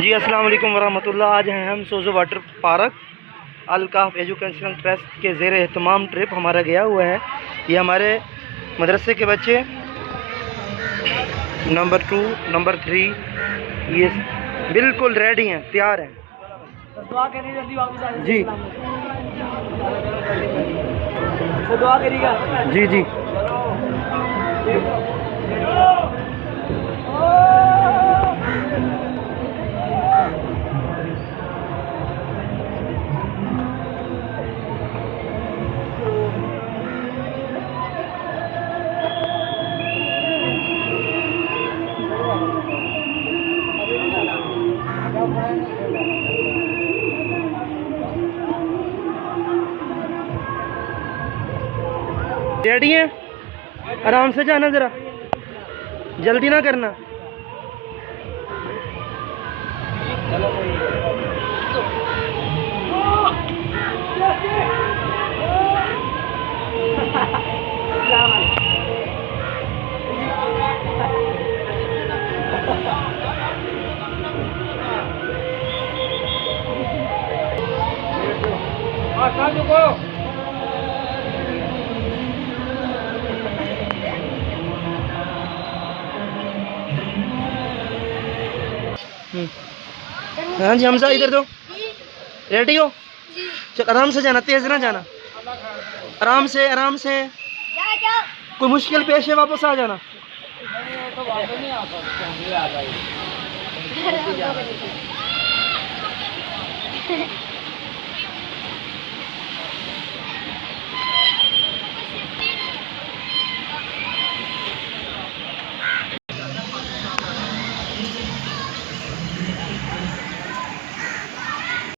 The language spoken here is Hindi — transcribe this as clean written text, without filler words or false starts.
जी अस्सलाम वालेकुम वरहमतुल्लाह। आज हैं हम सोजो वाटर पार्क। अल-काफ एजुकेशनल ट्रस्ट के ज़ेर एहतमाम ट्रिप हमारा गया हुआ है। ये हमारे मदरसे के बच्चे नंबर 2 नंबर 3 ये बिल्कुल रेडी हैं, तैयार हैं। जी दुआ करिएगा। जी जी रेडी हैं। आराम से जाना, ज़रा जल्दी ना करना। हाँ जी हमजा, इधर दो। रेडी हो? चल आराम से जाना, तेज ना जाना। आराम से आराम से। कोई मुश्किल पेश है वापस आ जाना।